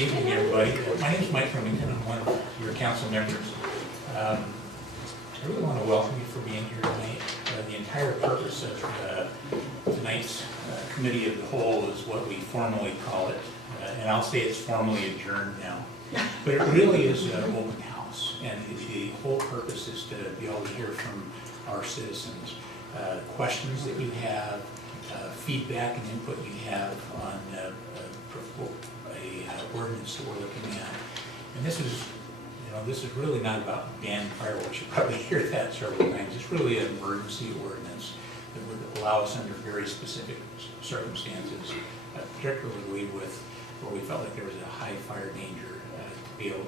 evening, everybody. My name is Mike Remington. I'm one of your council members. I really want to welcome you for being here tonight. The entire purpose of tonight's committee of the whole is what we formally call it, and I'll say it's formally adjourned now. But it really is an open house, and the whole purpose is to be able to hear from our citizens, questions that you have, feedback and input you have on a ordinance that we're looking at. And this is really not about banning fireworks. You probably hear that several times. It's really an emergency ordinance that would allow us under very specific circumstances, particularly with where we felt like there was a high fire danger, to be able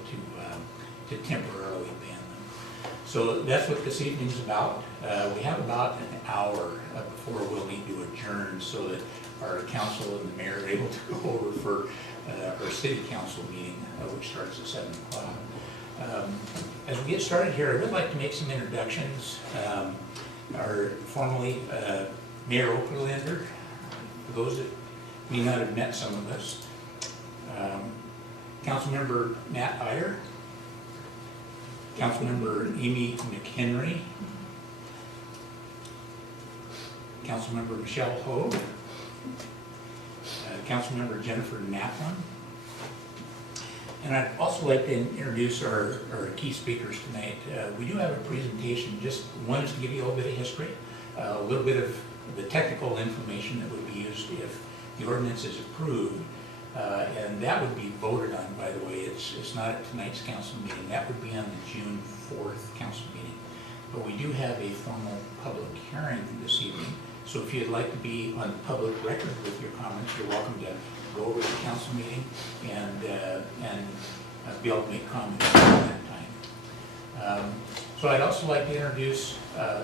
to temporarily ban them. So that's what this evening's about. We have about an hour before we'll need to adjourn so that our council and the mayor are able to go over for our city council meeting, which starts at 7 o'clock. As we get started here, I would like to make some introductions. Our formerly Mayor Okerlander, for those that may not have met some of us, Councilmember Matt Iyer, Councilmember Amy McHenry, Councilmember Michelle Hogue, Councilmember Jennifer Natlin, and I'd also like to introduce our key speakers tonight. We do have a presentation. Just one is to give you a little bit of history, a little bit of the technical information that would be used if the ordinance is approved, and that would be voted on, by the way. It's not at tonight's council meeting. That would be on the June 4th council meeting. But we do have a formal public hearing this evening. So if you'd like to be on public record with your comments, you're welcome to go over to the council meeting and be able to make comments at that time. So I'd also like to introduce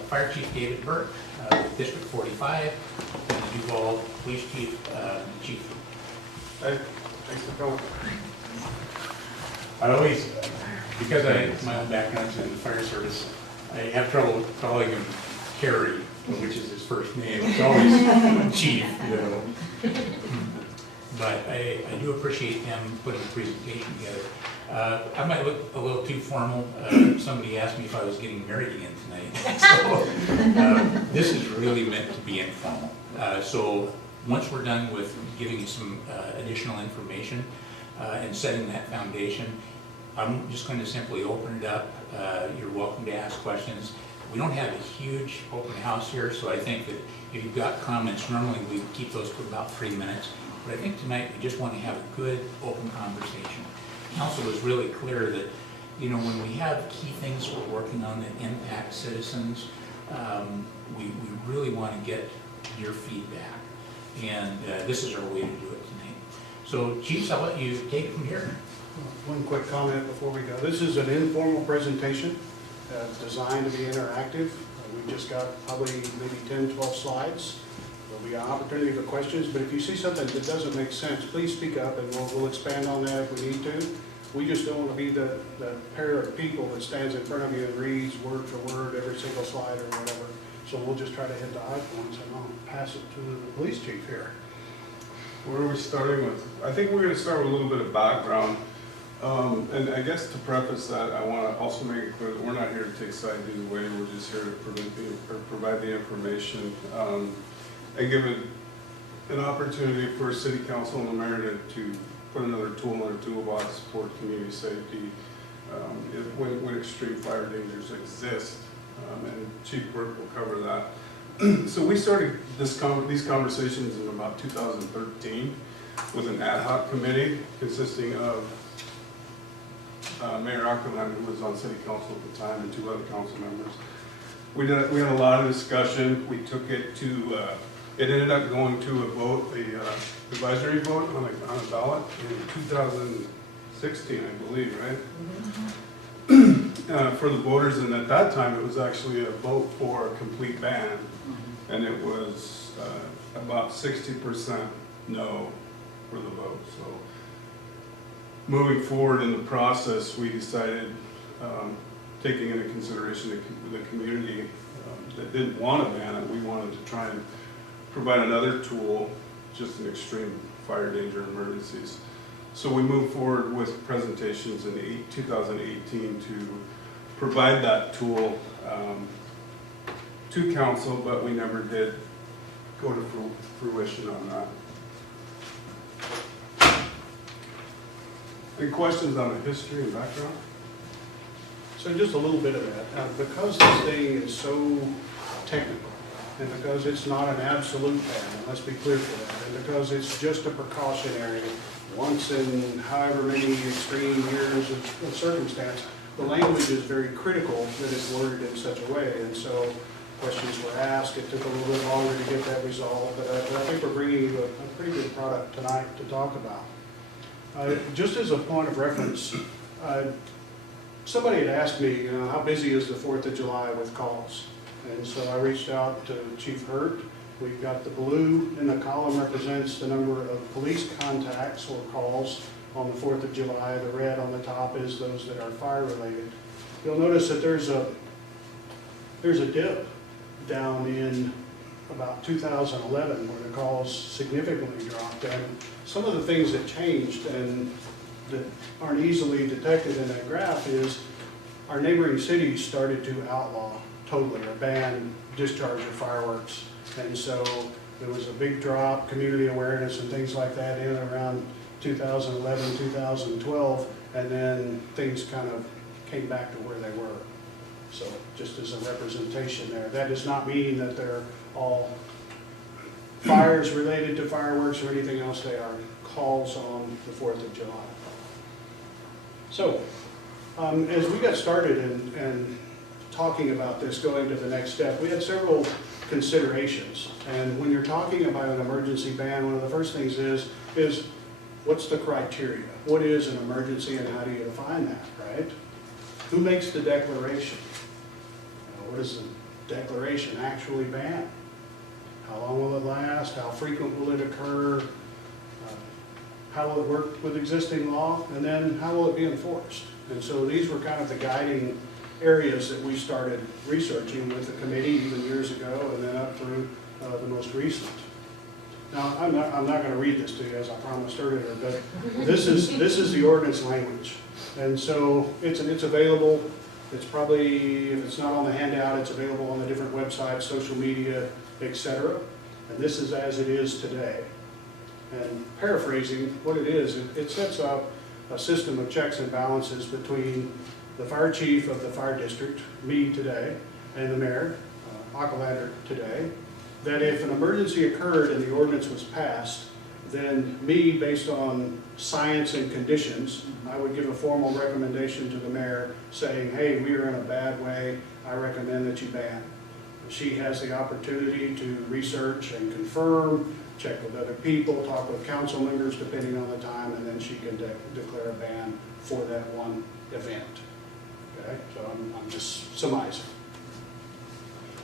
Fire Chief David Burke, with District 45, and the Duval Police Chief, Chief. Hey, thanks for coming. I always, because my own background's in the fire service, I have trouble calling him Kerry, which is his first name. It's always Chief, you know. But I do appreciate him putting the presentation together. I might look a little too formal. Somebody asked me if I was getting married again tonight. So this is really meant to be informal. So once we're done with giving you some additional information and setting that foundation, I'm just going to simply open it up. You're welcome to ask questions. We don't have a huge open house here, so I think that if you've got comments, normally we keep those to about 3 minutes. But I think tonight we just want to have a good open conversation. Council was really clear that, you know, when we have key things we're working on that impact citizens, we really want to get your feedback. And this is our way to do it tonight. So Chiefs, I'll let you take it from here. One quick comment before we go. This is an informal presentation designed to be interactive. We've just got probably maybe 10, 12 slides. There'll be an opportunity for questions, but if you see something that doesn't make sense, please speak up and we'll expand on that if we need to. We just don't want to be the pair of people that stands in front of you and reads word for word every single slide or whatever. So we'll just try to hit the high points, and I'll pass it to the police chief here. Where are we starting with? I think we're going to start with a little bit of background. And I guess to preface that, I want to also make it clear that we're not here to take sides either way. We're just here to provide the information and give it an opportunity for City Council and the mayor to put another tool in their toolbox for community safety when extreme fire dangers exist. And Chief Burke will cover that. So we started these conversations in about 2013 with an ad hoc committee consisting of Mayor Okerlander, who was on City Council at the time, and 2 other council members. We had a lot of discussion. We took it to, it ended up going to a vote, the advisory vote on a ballot in 2016, I believe, right? Mm-hmm. For the voters, and at that time it was actually a vote for a complete ban, mm-hmm. and it was about 60% no for the vote. So moving forward in the process, we decided, taking into consideration the community that didn't want to ban it, we wanted to try and provide another tool just in extreme fire danger emergencies. So we moved forward with presentations in 2018 to provide that tool to council, but we never did go to fruition on that. Any questions on the history and background? So just a little bit of that. Because this thing is so technical, and because it's not an absolute ban, and let's be clear for that, and because it's just a precautionary, once in however many extreme years of circumstance, the language is very critical that it's worded in such a way. And so questions were asked. It took a little bit longer to get that resolved, but I think we're bringing you a pretty good product tonight to talk about. Just as a point of reference, somebody had asked me, you know, how busy is the 4th of July with calls? And so I reached out to Chief Hurt. We've got the blue in the column represents the number of police contacts or calls on the 4th of July. The red on the top is those that are fire related. You'll notice that there's a dip down in about 2011 where the calls significantly dropped. And some of the things that changed and that aren't easily detected in that graph is our neighboring cities started to outlaw totally or ban discharge of fireworks. And so there was a big drop, community awareness and things like that in around 2011, 2012, and then things kind of came back to where they were. So just as a representation there. That does not mean that they're all fires related to fireworks or anything else. They are calls on the 4th of July. So as we got started and talking about this, going to the next step, we had several considerations. And when you're talking about an emergency ban, one of the first things is what's the criteria? What is an emergency and how do you define that, right? Who makes the declaration? What does the declaration actually ban? How long will it last? How frequent will it occur? How will it work with existing law? And then how will it be enforced? And so these were kind of the guiding areas that we started researching with the committee even years ago and then up through the most recent. Now, I'm not going to read this to you as I promised earlier, but this is the ordinance language. And so it's available. It's probably, if it's not on the handout, it's available on the different websites, social media, etc. And this is as it is today. And paraphrasing what it is, it sets up a system of checks and balances between the fire chief of the fire district, me today, and the mayor, Acalander today, that if an emergency occurred and the ordinance was passed, then me, based on science and conditions, I would give a formal recommendation to the mayor saying, hey, we are in a bad way, I recommend that you ban. She has the opportunity to research and confirm, check with other people, talk with council members depending on the time, and then she can declare a ban for that one event. Okay, so I'm just surmising.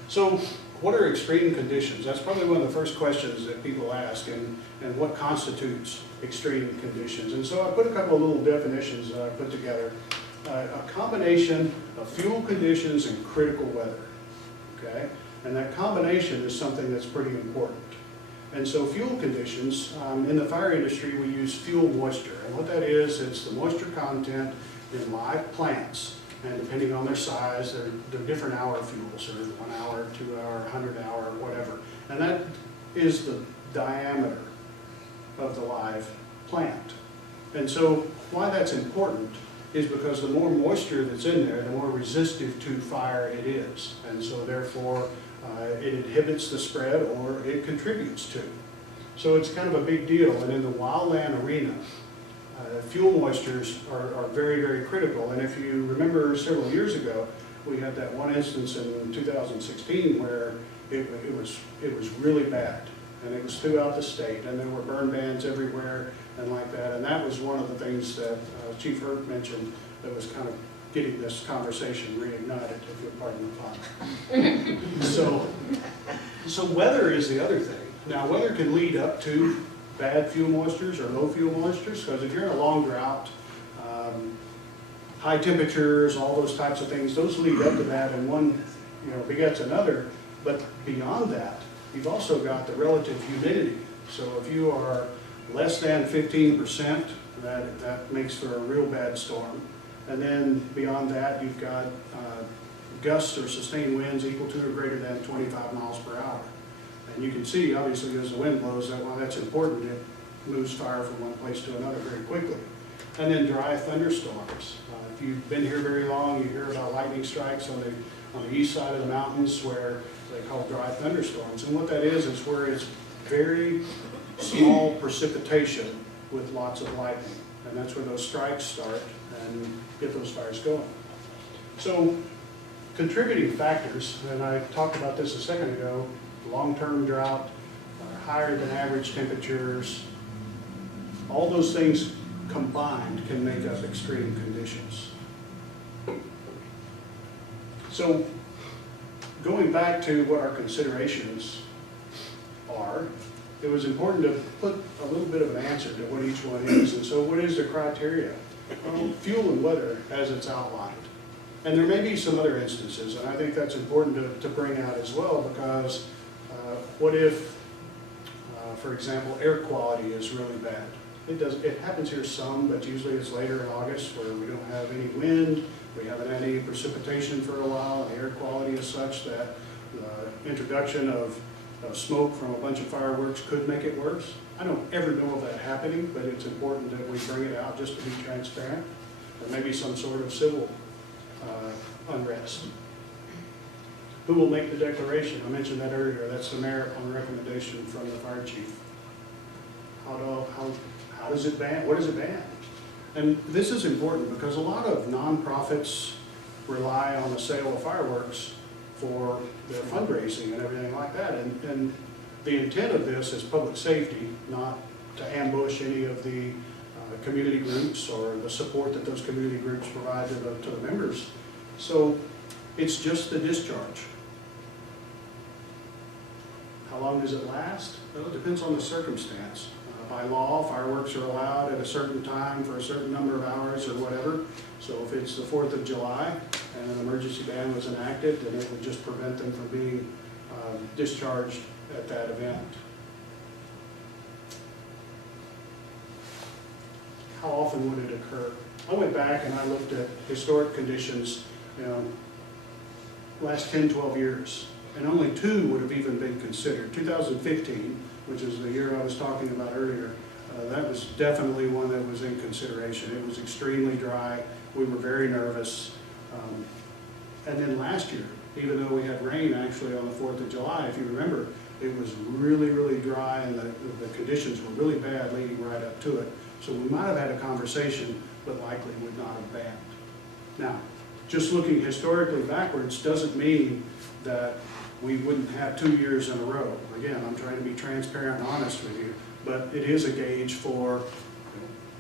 So what are extreme conditions? That's probably one of the first questions that people ask, and what constitutes extreme conditions. And so I put a couple of little definitions that I put together. A combination of fuel conditions and critical weather. Okay, and that combination is something that's pretty important. And so fuel conditions, in the fire industry we use fuel moisture. And what that is, it's the moisture content in live plants. And depending on their size, they're different hour fuels, or 1 hour, 2 hour, 100 hour, whatever. And that is the diameter of the live plant. And so why that's important is because the more moisture that's in there, the more resistive to fire it is. And so therefore, it inhibits the spread or it contributes to. So it's kind of a big deal. And in the wildland arena, fuel moistures are very, very critical. And if you remember several years ago, we had that one instance in 2016 where it was really bad. And it was throughout the state, and there were burn bans everywhere and like that. And that was one of the things that Chief Hurt mentioned that was kind of getting this conversation reignited, if you'll pardon the pun. So weather is the other thing. Now, weather can lead up to bad fuel moistures or low fuel moistures, because if you're in a long drought, high temperatures, all those types of things, those lead up to that, and one begets another. But beyond that, you've also got the relative humidity. So if you are less than 15% That makes for a real bad storm. And then beyond that, you've got gusts or sustained winds equal to or greater than 25 miles per hour. And you can see, obviously, as the wind blows, that while that's important, it moves fire from one place to another very quickly. And then dry thunderstorms. If you've been here very long, you hear about lightning strikes on the east side of the mountains where they call dry thunderstorms. And what that is where it's very small precipitation with lots of lightning. And that's where those strikes start and get those fires going. So contributing factors, and I talked about this a second ago, long-term drought, higher than average temperatures, all those things combined can make up extreme conditions. So going back to what our considerations are, it was important to put a little bit of an answer to what each one is. And so what is the criteria? Well, fuel and weather as it's outlined. And there may be some other instances, and I think that's important to bring out as well, because what if, for example, air quality is really bad? It happens here some, but usually it's later in August where we don't have any wind, we haven't had any precipitation for a while, and the air quality is such that the introduction of smoke from a bunch of fireworks could make it worse. I don't ever know of that happening, but it's important that we bring it out just to be transparent. Or maybe some sort of civil unrest. Who will make the declaration? I mentioned that earlier. That's the mayor on recommendation from the fire chief. How does it ban? What is it ban? And this is important because a lot of nonprofits rely on the sale of fireworks for their fundraising and everything like that. And the intent of this is public safety, not to ambush any of the community groups or the support that those community groups provide to the members. So it's just the discharge. How long does it last? Well, it depends on the circumstance. By law, fireworks are allowed at a certain time for a certain number of hours or whatever. So if it's the 4th of July and an emergency ban was enacted, then it would just prevent them from being discharged at that event. How often would it occur? I went back and I looked at historic conditions, last 10, 12 years, and only 2 would have even been considered. 2015, which is the year I was talking about earlier, that was definitely one that was in consideration. It was extremely dry. We were very nervous. And then last year, even though we had rain actually on the 4th of July, if you remember, it was really, really dry and the conditions were really bad leading right up to it. So we might have had a conversation, but likely would not have banned. Now, just looking historically backwards doesn't mean that we wouldn't have 2 years in a row. Again, I'm trying to be transparent and honest with you, but it is a gauge for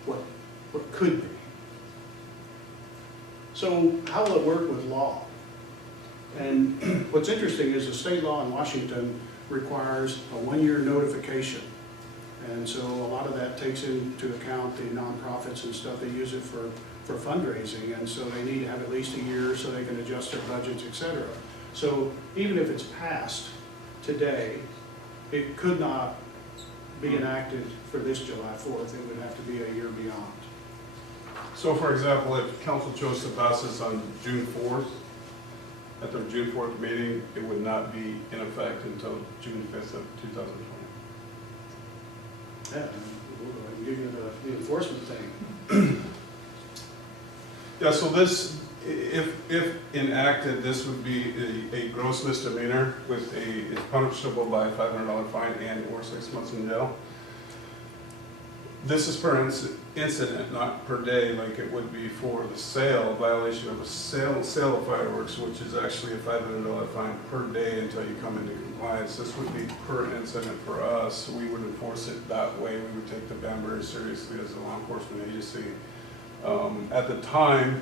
what could be. So how will it work with law? And what's interesting is the state law in Washington requires a 1-year notification. And so a lot of that takes into account the nonprofits and stuff. They use it for fundraising, and so they need to have at least a year so they can adjust their budgets, etc. So even if it's passed today, it could not be enacted for this July 4th. It would have to be a year beyond. So for example, if council chose to pass this on June 4th, at their June 4th meeting, it would not be in effect until June 5th of 2020. Yeah, I can give you the enforcement thing. Yeah, so this, if enacted, this would be a gross misdemeanor with it's punishable by a $500 fine and or 6 months in jail. This is per incident, not per day, like it would be for the sale, violation of a sale of fireworks, which is actually a $500 fine per day until you come into compliance. This would be per incident for us. We would enforce it that way. We would take the ban very seriously as a law enforcement agency. At the time,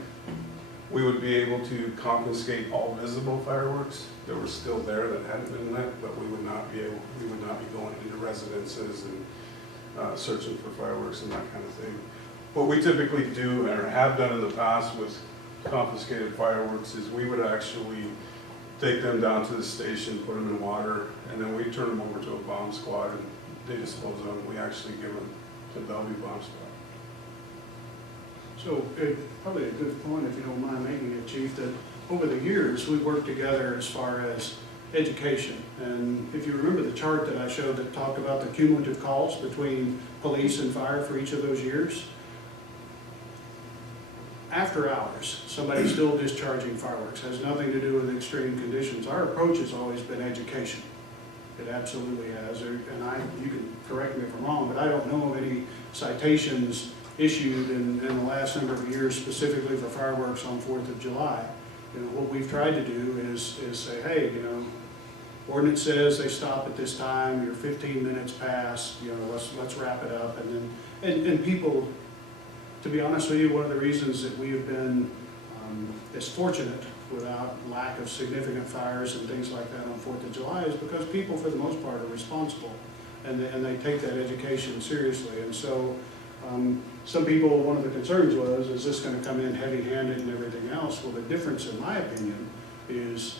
we would be able to confiscate all visible fireworks that were still there that hadn't been lit, but we would not be going into residences and searching for fireworks and that kind of thing. What we typically do or have done in the past with confiscated fireworks is we would actually take them down to the station, put them in water, and then we turn them over to a bomb squad and they dispose of them. We actually give them to Bellevue Bomb Squad. So, probably a good point, if you don't mind making it, Chief, that over the years, we've worked together as far as education. And if you remember the chart that I showed that talked about the cumulative calls between police and fire for each of those years, after hours, somebody's still discharging fireworks, has nothing to do with extreme conditions. Our approach has always been education. It absolutely has, and you can correct me if I'm wrong, but I don't know of any citations issued in the last number of years specifically for fireworks on 4th of July. You know, what we've tried to do is say, hey, you know, ordinance says they stop at this time, you're 15 minutes past, you know, let's wrap it up. And then, and people, to be honest with you, one of the reasons that we have been as fortunate without lack of significant fires and things like that on 4th of July is because people, for the most part, are responsible, and they take that education seriously. And so some people, one of the concerns was, is this going to come in heavy-handed and everything else? Well, the difference, in my opinion, is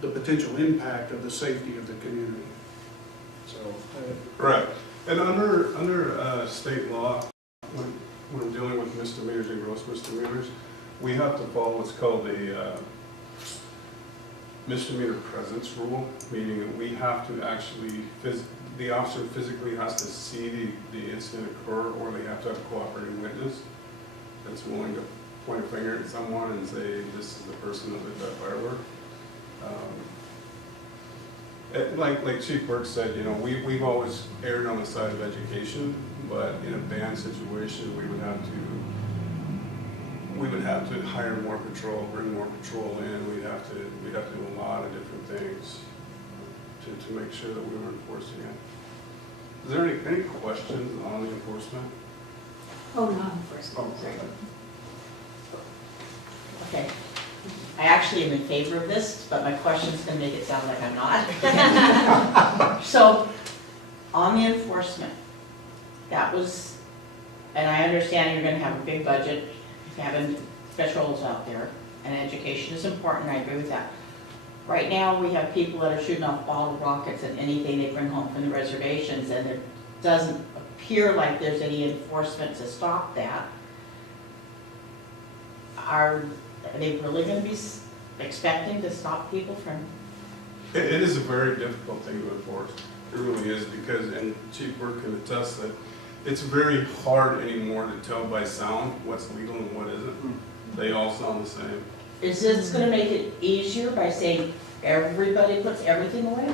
the potential impact of the safety of the community. So, Right. And under state law, when dealing with misdemeanors and gross misdemeanors, we have to follow what's called a misdemeanor presence rule, meaning that we have to actually, the officer physically has to see the incident occur, or they have to have a cooperating witness that's willing to point a finger at someone and say, this is the person that lit that firework. Like Chief Burke said, you know, we've always erred on the side of education, but in a banned situation, we would have to hire more patrol, bring more patrol in. We'd have to do a lot of different things to make sure that we were enforcing it. Is there any questions on the enforcement? Oh, not enforcement. Oh, sorry. Okay. I actually am in favor of this, but my question's gonna make it sound like I'm not. So, on the enforcement, that was, and I understand you're gonna have a big budget, having patrols out there, and education is important, I agree with that. Right now, we have people that are shooting off bottle rockets and anything they bring home from the reservations, and there doesn't appear like there's any enforcement to stop that. Are they really going to be expecting to stop people from? It is a very difficult thing to enforce. It really is, because, and Chief Burke can attest that it's very hard anymore to tell by sound what's legal and what isn't. They all sound the same. Is this going to make it easier by saying everybody puts everything away?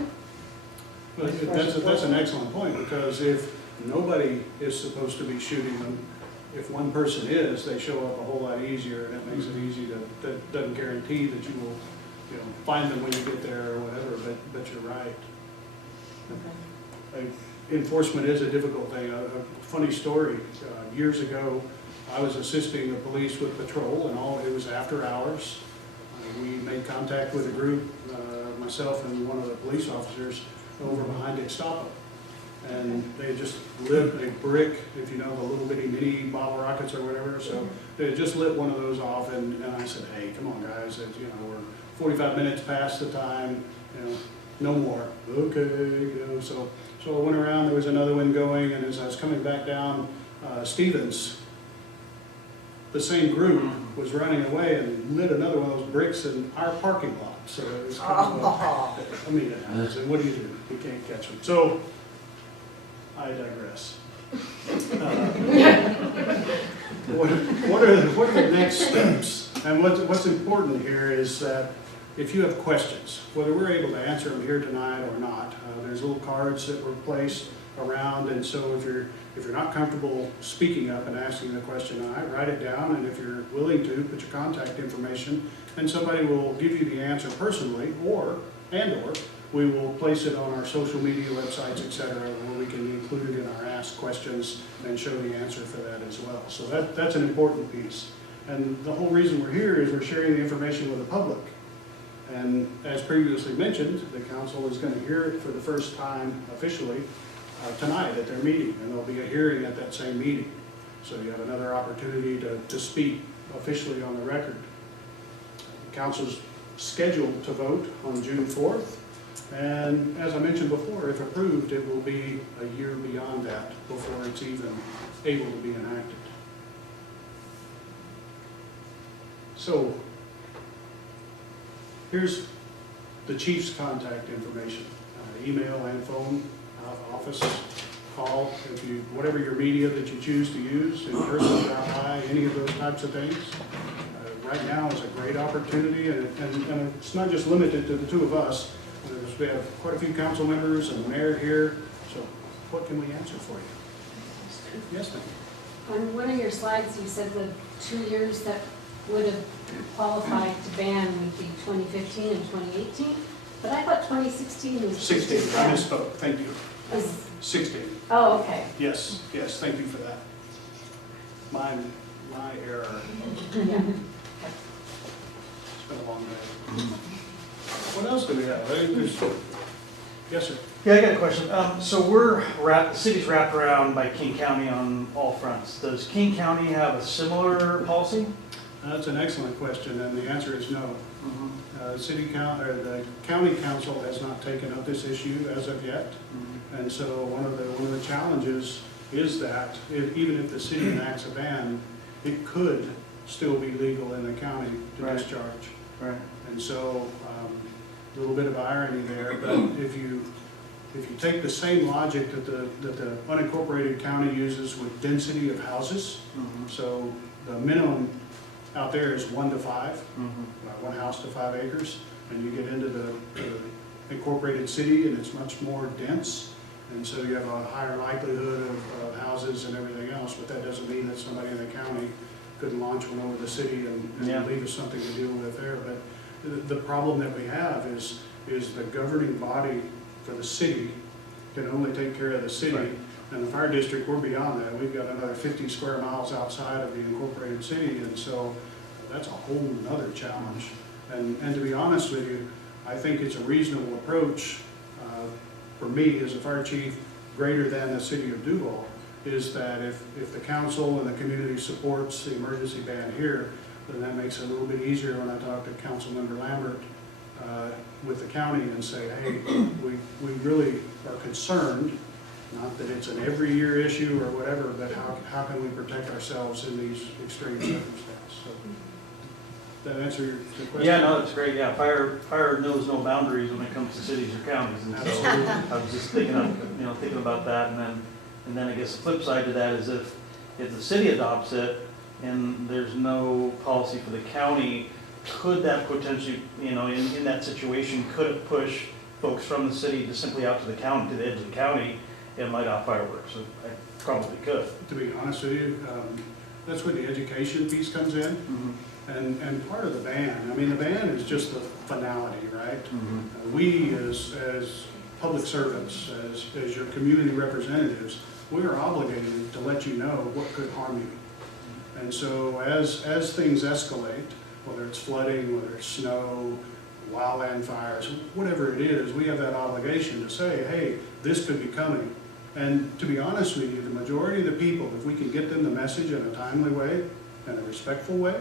But that's an excellent point, because if nobody is supposed to be shooting them, if one person is, they show up a whole lot easier, and it makes it easy to, that doesn't guarantee that you will, you know, find them when you get there or whatever, but you're right. Enforcement is a difficult thing. A funny story, years ago, I was assisting the police with patrol, and it was after hours. We made contact with a group, myself and one of the police officers, over behind Ixtapa. And they just lit a brick, if you know the little bitty mini bottle rockets or whatever. So they just lit one of those off, and I said, hey, come on guys, you know, we're 45 minutes past the time, you know, no more. Okay, you know, so I went around, there was another one going, and as I was coming back down Stevens, the same group was running away and lit another one of those bricks in our parking lot. So it was kind of, I mean, it happens, and what do? You can't catch them. So I digress. What are the next steps? And what's important here is that if you have questions, whether we're able to answer them here tonight or not, there's little cards that were placed around, and so if you're not comfortable speaking up and asking the question tonight, write it down, and if you're willing to, put your contact information, and somebody will give you the answer personally, or we will place it on our social media websites, etc., where we can include it in our ask questions and show the answer for that as well. So that's an important piece. And the whole reason we're here is we're sharing the information with the public. And as previously mentioned, the council is going to hear it for the first time officially tonight at their meeting, and there'll be a hearing at that same meeting. So you have another opportunity to speak officially on the record. Council's scheduled to vote on June 4th. And as I mentioned before, if approved, it will be a year beyond that before it's even able to be enacted. So here's the chief's contact information, email and phone, office, call, if you, whatever your media that you choose to use, in person, drop by, any of those types of things. Right now is a great opportunity, and it's not just limited to the two of us. We have quite a few council members and the mayor here, so what can we answer for you? Yes, ma'am. On one of your slides, you said the 2 years that would have qualified to ban would be 2015 and 2018, but I thought 2016 was. 16, I misspoke, thank you. Is- 16, Oh, okay. yes, thank you for that. My error, Yeah. it's been a long day. What else do we have? Yes, sir. Yeah, I got a question. So the city's wrapped around by King County on all fronts. Does King County have a similar policy? That's an excellent question, and the answer is no. The county council has not taken up this issue as of yet. And so one of the challenges is that even if the city enacts a ban, it could still be legal in the county to Right. discharge. Right. And so, a little bit of irony there, but if you take the same logic that the unincorporated county uses with density of houses, so the minimum out there is 1 to 5, one house to 5 acres, and you get into the incorporated city and it's much more dense, and so you have a higher likelihood of houses and everything else, but that doesn't mean that somebody in the county couldn't launch one over the city and Yeah. leave us something to deal with there. But the problem that we have is the governing body for the city can only take care of the city. Right. And the fire district, we're beyond that. We've got another 50 square miles outside of the incorporated city, and so that's a whole nother challenge. And to be honest with you, I think it's a reasonable approach for me as a fire chief, greater than the city of Duval, is that if the council and the community supports the emergency ban here, then that makes it a little bit easier when I talk to Councilmember Lambert with the county and say, hey, we really are concerned, not that it's an every year issue or whatever, but how can we protect ourselves in these extreme circumstances? So, that answer your question? Yeah, no, that's great. Yeah, fire knows no boundaries when it comes to cities or counties, and so Absolutely. I was just thinking about that, and then I guess the flip side to that is if the city adopts it and there's no policy for the county, could that potentially, in that situation, could it push folks from the city to simply out to the county, to the edge of the county, and light off fireworks? So I probably could. To be honest with you, that's where the education piece comes in. And part of the ban, the ban is just the finality, right? We as public servants, as your community representatives, we are obligated to let you know what could harm you. And so as things escalate, whether it's flooding, whether it's snow, wildland fires, whatever it is, we have that obligation to say, hey, this could be coming. And to be honest with you, the majority of the people, if we can get them the message in a timely way and a respectful way,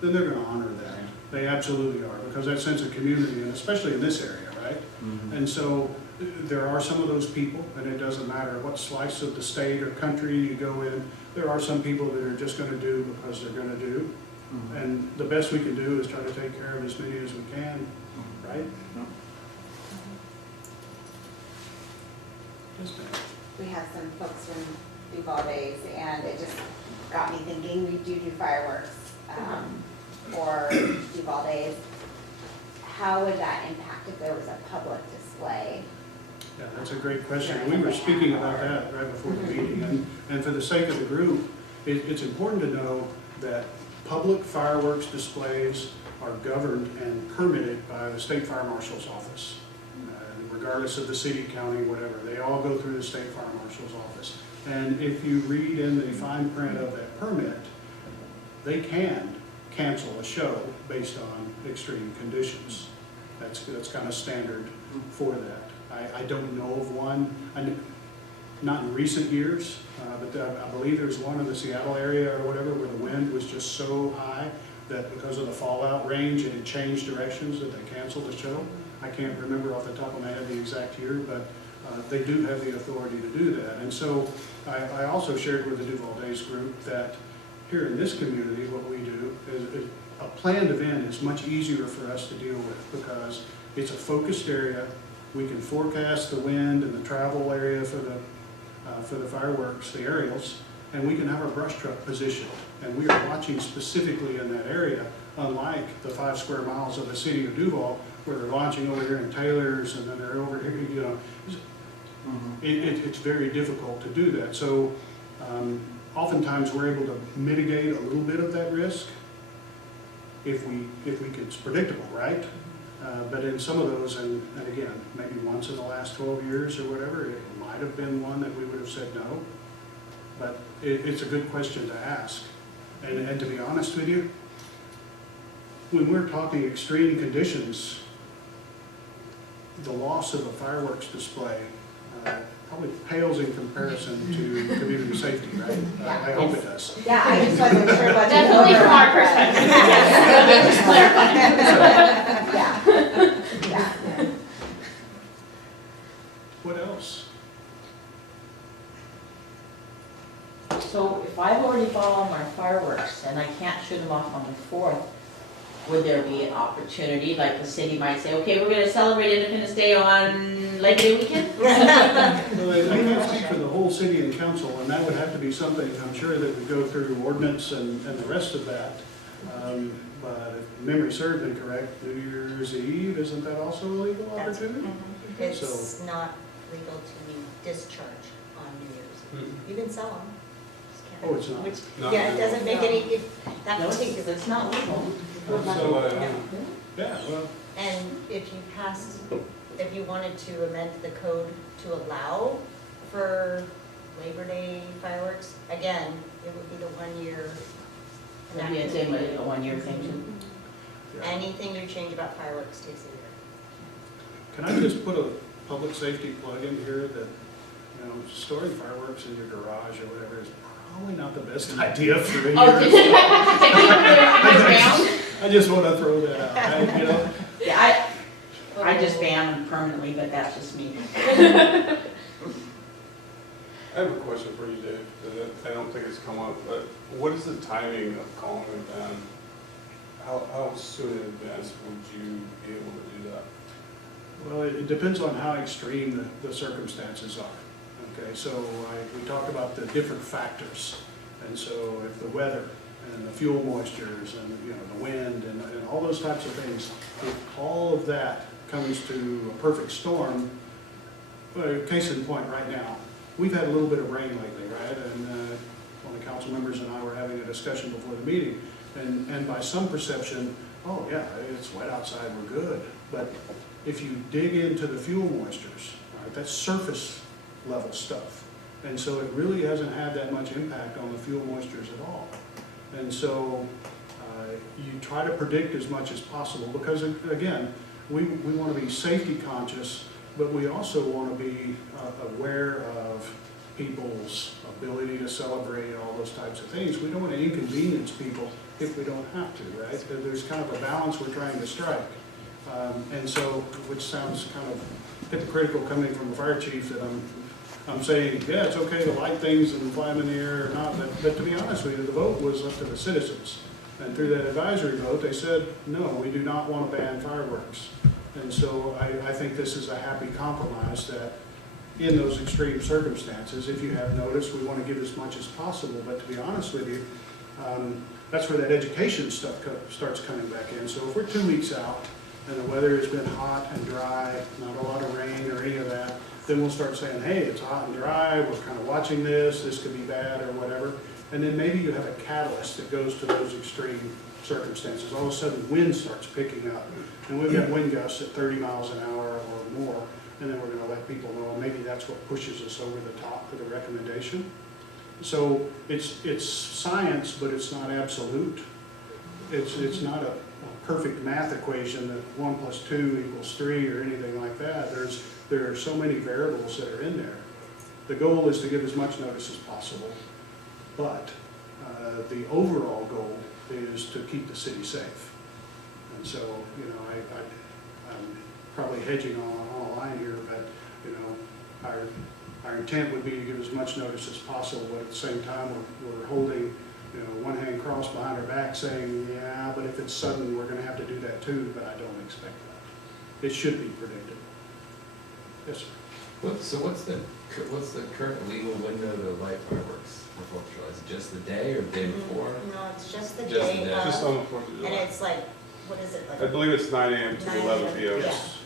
then they're going to honor that. They absolutely are, because that sense of community, and especially in this area, right? And so there are some of those people, and it doesn't matter what slice of the state or country you go in, there are some people that are just going to do because they're going to do. And the best we can do is try to take care of as many as we can, right? Yes, ma'am. We have some folks from Duval Days, and it just got me thinking, we do fireworks for Duval Days. How would that impact if there was a public display? Yeah, that's a great question. We were speaking about that right before the meeting. And for the sake of the group, it's important to know that public fireworks displays are governed and permitted by the State Fire Marshal's office. Regardless of the city, county, whatever, they all go through the State Fire Marshal's office. And if you read in the fine print of that permit, they can cancel a show based on extreme conditions. That's kind of standard for that. I don't know of one, not in recent years, but I believe there's one in the Seattle area or whatever where the wind was just so high that because of the fallout range, it had changed directions that they canceled the show. I can't remember off the top of my head the exact year, but they do have the authority to do that. And so I also shared with the Duval Days group that here in this community, what we do is a planned event is much easier for us to deal with because it's a focused area. We can forecast the wind and the travel area for the fireworks, the aerials, and we can have our brush truck positioned. And we are watching specifically in that area, unlike the 5 square miles of the city of Duval, where they're launching over here in Taylor's and then they're over here, you know. It's very difficult to do that. So oftentimes we're able to mitigate a little bit of that risk if it's predictable, right? But in some of those, and again, maybe once in the last 12 years or whatever, it might have been one that we would have said no. But it's a good question to ask. And to be honest with you, when we're talking extreme conditions, the loss of a fireworks display probably pales in comparison to community safety, right? I hope it does. Yeah, I just wasn't sure what. Definitely from our perspective, yes, let me just clarify. Yeah, yeah. What else? So if I've already bought all my fireworks and I can't shoot them off on the 4th, would there be an opportunity, like the city might say, okay, we're gonna celebrate Independence Day on Labor Day weekend? Well, I can't speak for the whole city and council, and that would have to be something, I'm sure, that would go through ordinance and the rest of that. But if memory serves me correct, New Year's Eve, isn't that also a legal That's- opportunity? It's not legal to discharge on New Year's. You can sell them. just can't- Oh, it's not? Which- Not Yeah, it legal. doesn't make any, that No, particular. it's not legal. So, Yeah, well, And if you passed, if you wanted to amend the code to allow for Labor Day fireworks, again, it would be the 1 year. Maybe it's a 1 year thing too. Anything you change about fireworks takes a year. can I just put a public safety plug in here that, you know, storing fireworks in your garage or whatever is probably not the best idea for a Oh, did year. you around? I just want to throw that out, right, you know? Yeah, I just ban them permanently, but that's just me. I have a question for you, Dave, that I don't think it's come up, but what is the timing of calling a ban? How soon in advance would you be able to do that? Well, it depends on how extreme the circumstances are. Okay, so we talk about the different factors. And so if the weather and the fuel moistures and, you know, the wind and all those types of things, if all of that comes to a perfect storm, case in point right now, we've had a little bit of rain lately, right? And one of the council members and I were having a discussion before the meeting. And by some perception, oh yeah, it's wet outside, we're good. But if you dig into the fuel moistures, right, that's surface level stuff. And so it really hasn't had that much impact on the fuel moistures at all. And so you try to predict as much as possible because, again, we want to be safety conscious, but we also want to be aware of people's ability to celebrate all those types of things. We don't want to inconvenience people if we don't have to, right? There's kind of a balance we're trying to strike. And so, which sounds kind of hypocritical coming from a fire chief that I'm saying, yeah, it's okay to light things and fly them in the air or not, but to be honest with you, the vote was up to the citizens. And through that advisory vote, they said, no, we do not want to ban fireworks. And so I think this is a happy compromise that in those extreme circumstances, if you have noticed, we want to give as much as possible. But to be honest with you, that's where that education stuff starts coming back in. So if we're 2 weeks out and the weather has been hot and dry, not a lot of rain or any of that, then we'll start saying, hey, it's hot and dry, we're kind of watching this could be bad or whatever. And then maybe you have a catalyst that goes to those extreme circumstances. All of a sudden, wind starts picking up. And we've got wind gusts at 30 miles an hour or more. And then we're going to let people know maybe that's what pushes us over the top for the recommendation. So it's science, but it's not absolute. It's not a perfect math equation that 1 + 2 = 3 or anything like that. There are so many variables that are in there. The goal is to give as much notice as possible, but the overall goal is to keep the city safe. And so, you know, I'm probably hedging on a line here, but, you know, our intent would be to give as much notice as possible, but at the same time, we're holding one hand crossed behind our back saying, yeah, but if it's sudden, we're gonna have to do that too, but I don't expect that. It should be predictable. Yes, sir. So what's the current legal window to light fireworks for Fourth of July? Is it just the day or the day before? No, it's just the Just the day day. Just of, on the 4th of and July. it's like, what is it, I like? believe it's 9 AM to 9 11 a.m. PM. Yes.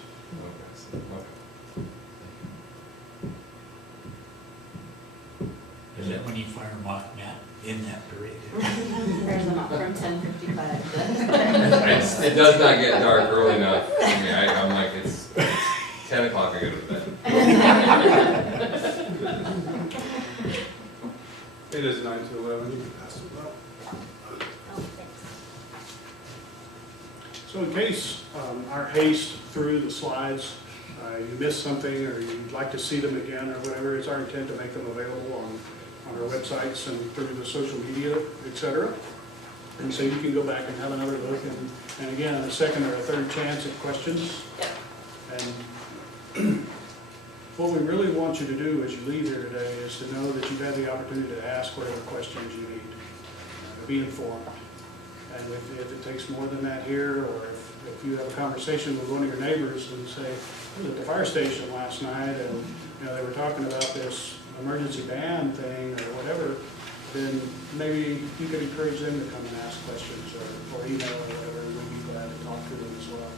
Is that when you fire them off, Matt, in that parade? There's them up from 10:55 It does not get dark early enough. I mean, I'm like, it's 10 o'clock, I go to bed. It is 9 to 11, you can pass it up. Oh, thanks. So in case our haste through the slides, you missed something or you'd like to see them again or whatever, it's our intent to make them available on our websites and through the social media, et cetera. And so you can go back and have another look and again, a second or a third chance at questions. And what we really want you to do as you leave here today is to know that you've had the opportunity to ask whatever questions you need, to be informed. And if it takes more than that here, or if you have a conversation with one of your neighbors and say, I was at the fire station last night and, they were talking about this emergency ban thing or whatever, then maybe you could encourage them to come and ask questions or email or whatever, and we'd be glad to talk to them as well.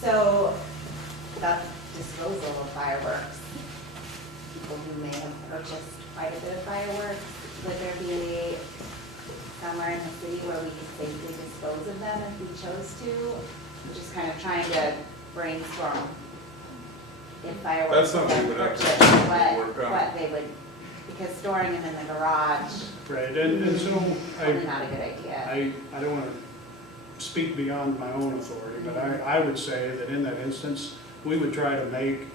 So, about disposal of fireworks, people who may have purchased quite a bit of fireworks, would there be somewhere in the city where we could safely dispose of them if we chose to? We're just kind of trying to brainstorm if fireworks That's something were we would have to purchased, work on. what they would, because storing them in the garage, Right, and so probably not a good idea. I don't want to speak beyond my own authority, but I would say that in that instance, we would try to make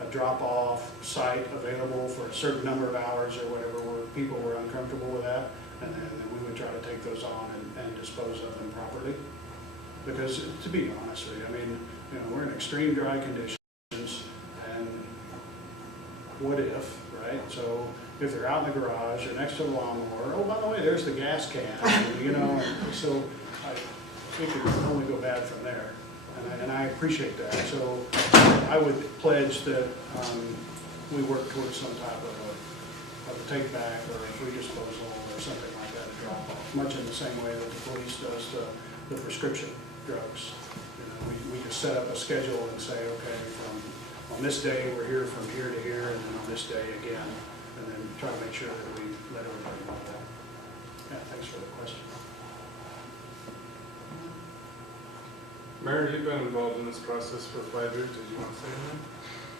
a drop-off site available for a certain number of hours or whatever, where people were uncomfortable with that, and then we would try to take those on and dispose of them properly. Because to be honest with you, I mean, we're in extreme dry conditions, and what if, right? So if they're out in the garage or next to the lawnmower, oh, by the way, there's the gas can, and so it could only go bad from there. And I appreciate that. So I would pledge that we work towards some type of a take back or a free disposal or something like that, a drop off, much in the same way that the police does the prescription drugs. We just set up a schedule and say, okay, on this day, we're here from here to here, and then on this day again, and then try to make sure that we let everybody know that. Yeah, thanks for the question. Mary, you've been involved in this process for 5 years. Did you want to say anything?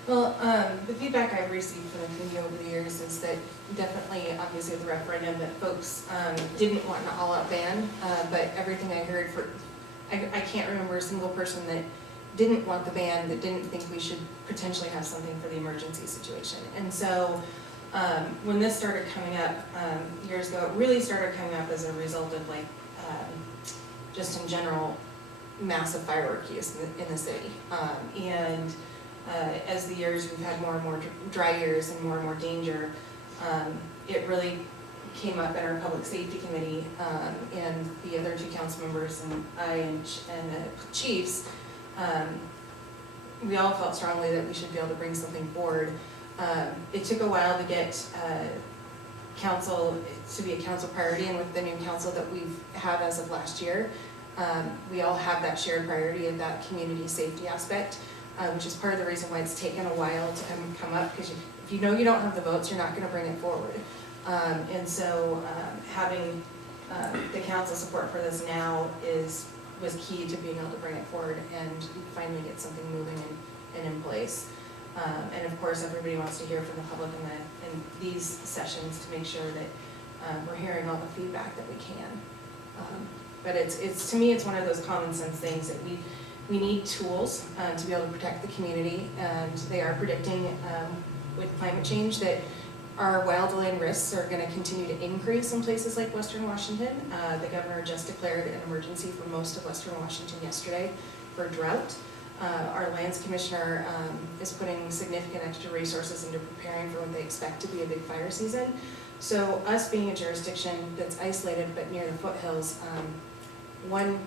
Well, the feedback I've received from the community over the years is that definitely, obviously with the referendum, that folks didn't want an all-out ban, but everything I heard I can't remember a single person that didn't want the ban, that didn't think we should potentially have something for the emergency situation. And so when this started coming up years ago, it really started coming up as a result of just in general, massive firework use in the city. As the years, we've had more and more dry years and more danger. It really came up in our public safety committee, and the other two council members and I and the chiefs, we all felt strongly that we should be able to bring something forward. It took a while to get council to be a council priority, and with the new council that we've had as of last year, we all have that shared priority of that community safety aspect, which is part of the reason why it's taken a while to come up, because if you know you don't have the votes, you're not going to bring it forward. And so having the council support for this now was key to being able to bring it forward and finally get something moving and in place. And of course, everybody wants to hear from the public in these sessions to make sure that we're hearing all the feedback that we can. But it's to me, it's one of those common sense things that we need tools to be able to protect the community, and they are predicting with climate change that our wildland risks are going to continue to increase in places like Western Washington. The governor just declared an emergency for most of Western Washington yesterday for drought. Our lands commissioner is putting significant extra resources into preparing for what they expect to be a big fire season. So us being a jurisdiction that's isolated but near the foothills, one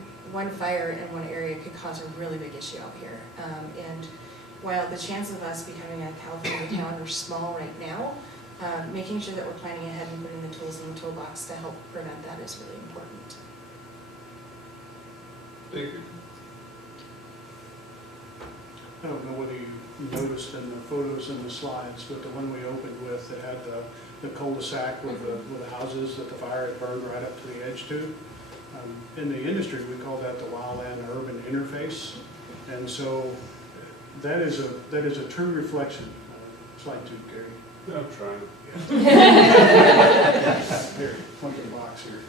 fire in one area could cause a really big issue out here. And while the chances of us becoming a California town are small right now, making sure that we're planning ahead and putting the tools in the toolbox to help prevent that is really important. Thank you. I don't know whether you noticed in the photos and the slides, but the one we opened with, it had the cul-de-sac with the houses that the fire had burned right up to the edge to. In the industry, we call that the wildland urban interface. And so that is a true reflection. Slide two, Gary. No, I'm trying. Here, point to the box here.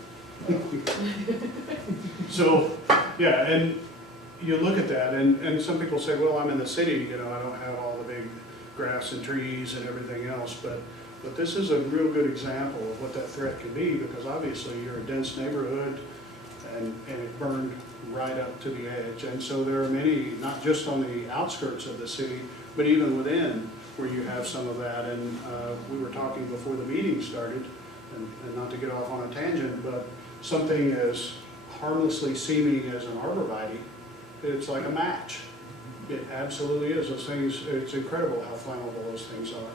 So, yeah, and you look at that, and some people say, well, I'm in the city, you know, I don't have all the big grass and trees and everything else, but this is a real good example of what that threat can be, because obviously you're a dense neighborhood, and it burned right up to the edge. And so there are many, not just on the outskirts of the city, but even within, where you have some of that. And we were talking before the meeting started, and not to get off on a tangent, but something as harmlessly seeming as an arborvitae, it's like a match. It absolutely is. Those things, it's incredible how flammable those things are.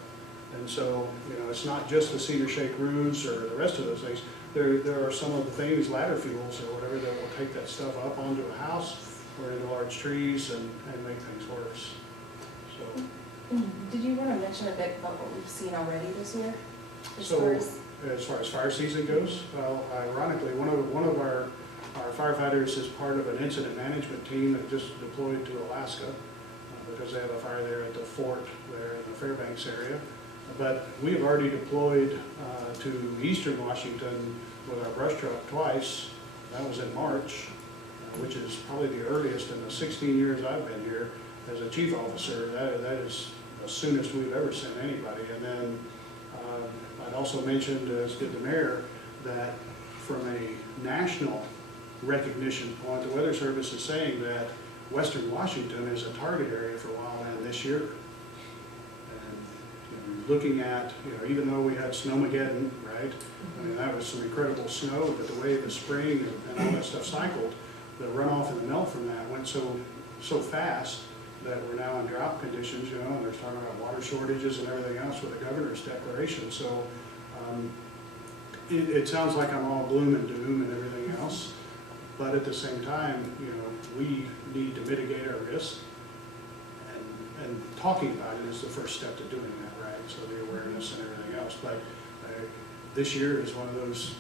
And so, you know, it's not just the cedar shake roofs or the rest of those things. There are some of the things, ladder fuels or whatever, that will take that stuff up onto a house or into large trees and make things worse. So. Did you want to mention a bit about what we've seen already this year? So, as far as fire season goes, well, ironically, one of our firefighters is part of an incident management team that just deployed to Alaska because they have a fire there at the fort there in the Fairbanks area. But we have already deployed to eastern Washington with our brush truck twice. That was in March, which is probably the earliest in the 16 years I've been here as a chief officer. That is the soonest we've ever sent anybody. And then I'd also mentioned, as did the mayor, that from a national recognition point, the Weather Service is saying that Western Washington is a target area for wildland this year. And looking at, you know, even though we had Snowmageddon, right? I mean, that was some incredible snow, but the way the spring and all that stuff cycled, the runoff and the melt from that went so fast that we're now in drought conditions, you know, and they're talking about water shortages and everything else with the governor's declaration. So it sounds like I'm all gloom and doom and everything else, but at the same time, you know, we need to mitigate our risk, and talking about it is the first step to doing that, right? So the awareness and everything else. But this year is one of those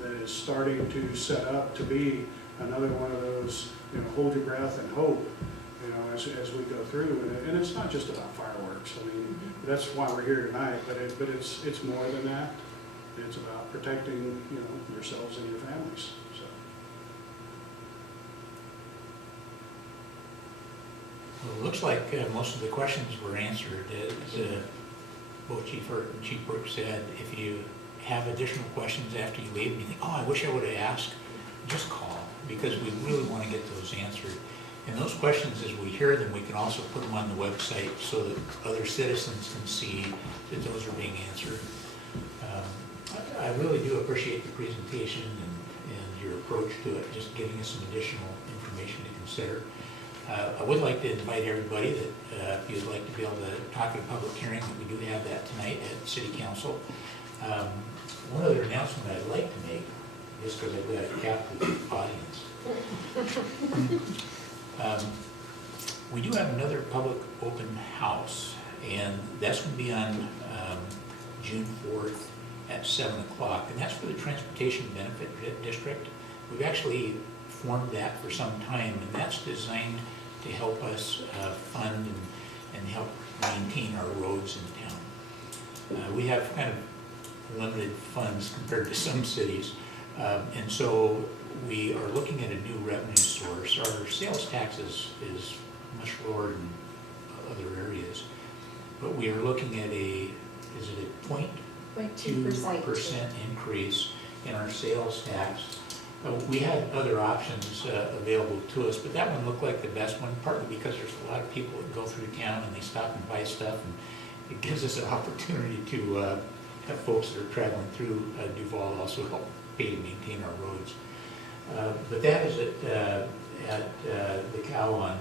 that is starting to set up to be another one of those, you know, hold your breath and hope, you know, as we go through. And it's not just about fireworks. I mean, that's why we're here tonight, but it's more than that. It's about protecting, you know, yourselves and your families. So. Well, it looks like most of the questions were answered. As both Chief Hurt and Chief Brooks said, if you have additional questions after you leave and you think, oh, I wish I would have asked, just call, because we really want to get those answered. And those questions, as we hear them, we can also put them on the website so that other citizens can see that those are being answered. I really do appreciate the presentation and your approach to it, just giving us some additional information to consider. I would like to invite everybody that if you'd like to be able to talk at a public hearing, that we do have that tonight at City Council. One other announcement I'd like to make, just because I've got a captive audience. We do have another public open house, and that's going to be on June 4th at 7 o'clock, and that's for the Transportation Benefit District. We've actually formed that for some time, and that's designed to help us fund and help maintain our roads in town. We have kind of limited funds compared to some cities, and so we are looking at a new revenue source. Our sales tax is much lower than other areas, but we are looking at a 0.2% increase in our sales tax We had other options available to us, but that one looked like the best one, partly because there's a lot of people that go through town and they stop and buy stuff, and it gives us an opportunity to have folks that are traveling through Duval also help pay to maintain our roads. But that is at the cow on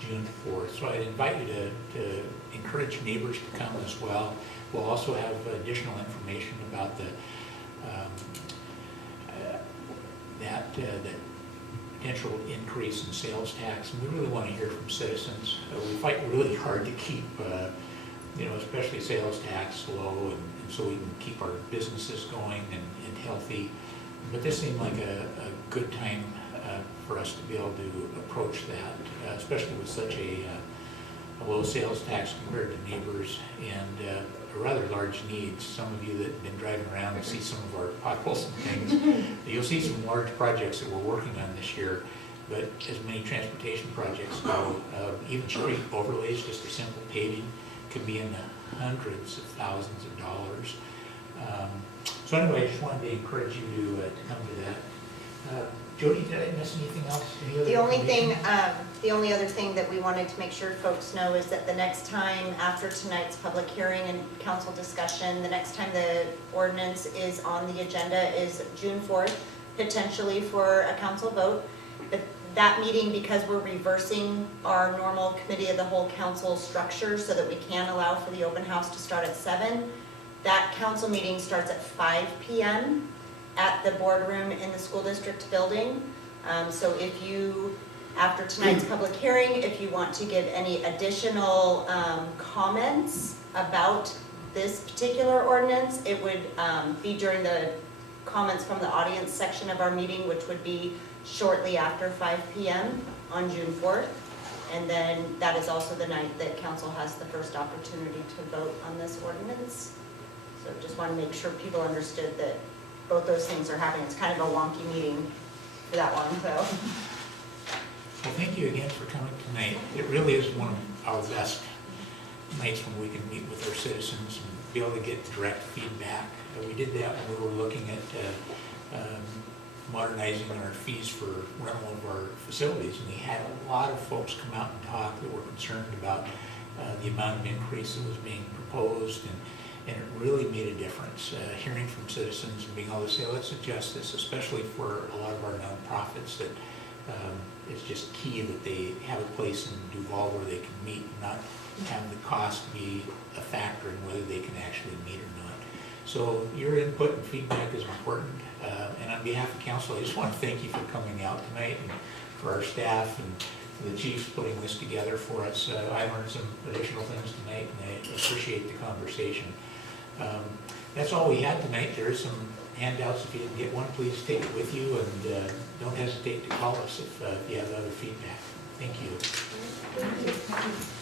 June 4th. So I'd invite you to encourage neighbors to come as well. We'll also have additional information about the potential increase in sales tax, and we really want to hear from citizens. We fight really hard to keep, especially sales tax low, and so we can keep our businesses going and healthy. But this seemed like a good time for us to be able to approach that, especially with such a low sales tax compared to neighbors and a rather large needs. Some of you that have been driving around and see some of our potholes and things, you'll see some large projects that we're working on this year. But as many transportation projects go, even street overlays, just a simple paving, could be in the hundreds of thousands of dollars. So anyway, I just wanted to encourage you to come to that. Jody, did I miss anything else? Any other The only thing, information? the only other thing that we wanted to make sure folks know is that the next time after tonight's public hearing and council discussion, the next time the ordinance is on the agenda is June 4th, potentially for a council vote. But that meeting, because we're reversing our normal committee of the whole council structure so that we can allow for the open house to start at 7, that council meeting starts at 5 p.m. at the boardroom in the school district building. So if you, after tonight's public hearing, if you want to give any additional comments about this particular ordinance, it would be during the comments from the audience section of our meeting, which would be shortly after 5 p.m. on June 4th. And then that is also the night that council has the first opportunity to vote on this ordinance. So just want to make sure people understood that both those things are happening. It's kind of a wonky meeting for that one, so. Well, thank you again for coming tonight. It really is one of our best nights when we can meet with our citizens and be able to get direct feedback. We did that when we were looking at modernizing our fees for rental of our facilities, and we had a lot of folks come out and talk that were concerned about the amount of increase that was being proposed, and it really made a difference. Hearing from citizens and being able to say, let's adjust this, especially for a lot of our nonprofits, that it's just key that they have a place in Duval where they can meet, and not have the cost be a factor in whether they can actually meet or not. So your input and feedback is important. And on behalf of council, I just want to thank you for coming out tonight, and for our staff and for the chiefs putting this together for us. I learned some additional things tonight, and I appreciate the conversation. That's all we had tonight. There is some handouts. If you didn't get one, please take it with you, and don't hesitate to call us if you have other feedback. Thank you. Thank you.